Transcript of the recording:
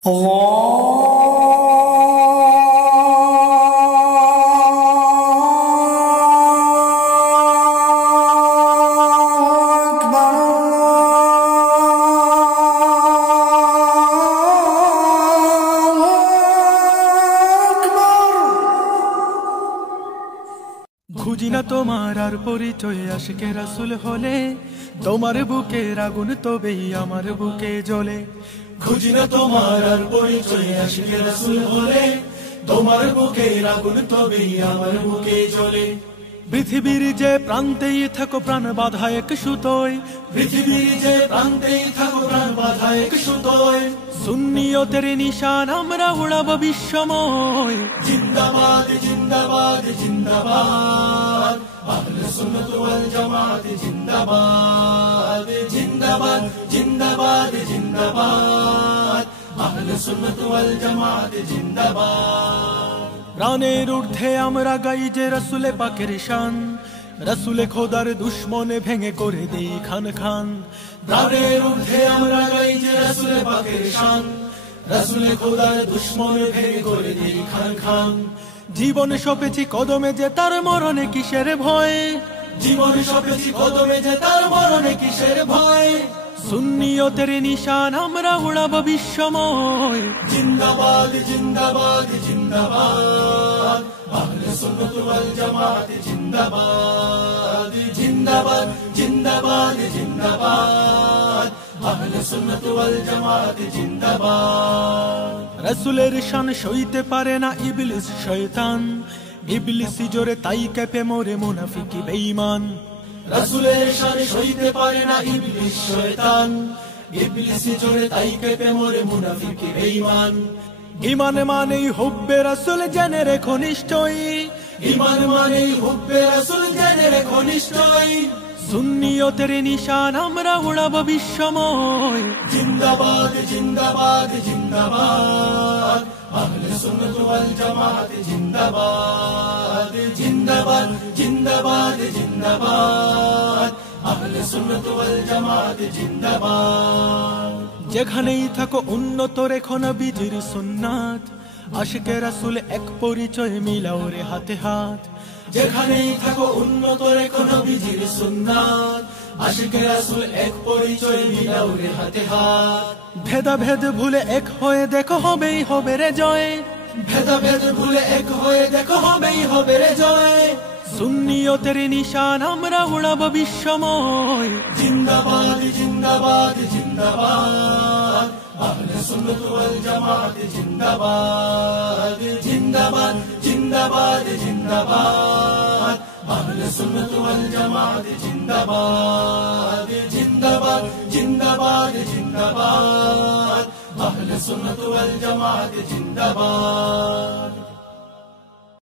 খুঁজি না তোমার আর পরিচয় আশিকে রাসূল হলে তোমার বুকের আগুন তবেই আমার বুকে জ্বলে। খুঁজি না তোমার আর পরিচয় আশিকে রাসূল হলে তোমার বুকের আগুন তবেই আমার বুকে জ্বলে। পৃথিবীর যে প্রান্তেই থাকো প্রাণ বাঁধা এক সুতোয়, পৃথিবীর যে প্রান্তেই থাকো প্রাণ বাঁধা এক সুতোয়, সুন্নিয়তের নিশান আমরা উড়াবো বিশ্বময়। জিন্দাবাদ জিন্দাবাদ জিন্দাবাদ, আহলে সুন্নাত ওয়াল জামাত জিন্দাবাদ। জিন্দাবাদ জিন্দাবাদ জিন্দাবাদ, আহলে সুন্নাত ওয়াল জামাত জিন্দাবাদ। প্রাণের ঊর্ধ্বে আমরা গাই যে রাসূলে পাকের শান, রাসূলে খোদার দুশমনে ভেঙে করে দেই খান খান। প্রাণের ঊর্ধ্বে আমরা গাই যে রাসূলে পাকের শান, রাসূলে খোদার দুশমনে ভেঙে করে দেই খান খান। জীবন সপেছি কদমে যে তার মরণে কিসের ভয়, জীবন সপেছি কদমে যে তার মরণে কিসের ভয়। সুন্নিয়তের নিশান আমরা উড়াবো বিশ্বময়। জিন্দাবাদ জিন্দাবাদ জিন্দাবাদ, আহলে সুন্নাত ওয়াল জামাত জিন্দাবাদ। জিন্দাবাদ জিন্দাবাদ জিন্দাবাদ, আহলে সুন্নাত ওয়াল জামাত জিন্দাবাদ। রাসূলের শান সইতে পারে না ইবলিস শয়তান, ইবলিসি জোরে তাই কেঁপে মরে মুনাফিকি বেঈমান। রাসূলের শান সইতে পারে না ইবলিস শয়তান, ইবলিসি জোরে তাই কেঁপে মরে মুনাফিকি বেঈমান। ঈমান মানেই হুব্বে রাসূল জেনে রেখো নিশ্চয়ই, ঈমান মানেই হুব্বে রাসূল জেনে রেখো নিশ্চয়ই। সুন্নিয়তের নিশান আমরা উড়াবো বিশ্বময়। জিন্দাবাদ জিন্দাবাদ জিন্দাবাদ, আহলে সুন্নাত ওয়াল জামাত জিন্দাবাদ। জিন্দাবাদ জিন্দাবাদ জিন্দাবাদ, আহলে সুন্নাত ওয়াল জামাত জিন্দাবাদ। যেখানেই থাকো উন্নত রেখো নবীজির সুন্নাত, আশিকে রাসূল এক পরিচয় মিলাও রে হাতে হাত। যেখানেই থাকো উন্নত রেখো নবীজির সুন্নাত, আশিকে রাসূল এক পরিচয় মিলাও রে হাতে হাত। ভেদাভেদ ভুলে এক হয়ে দেখো হবেই হবে রে জয়, ভেদাভেদ ভুলে এক হয়ে দেখো হবেই হবে রে জয়। সুন্নিয়তের নিশান আমরা উড়াবো বিশ্বময়। জিন্দাবাদ জিন্দাবাদ জিন্দাবাদ, আহলে সুন্নাত ওয়াল জামাত জিন্দাবাদ। জিন্দাবাদ জিন্দাবাদ জিন্দাবাদ, আহলে সুন্নাত ওয়াল জামাত জিন্দাবাদ। জিন্দাবাদ জিন্দাবাদ জিন্দাবাদ, আহলে সুন্নাত ওয়াল জামাত জিন্দাবাদ।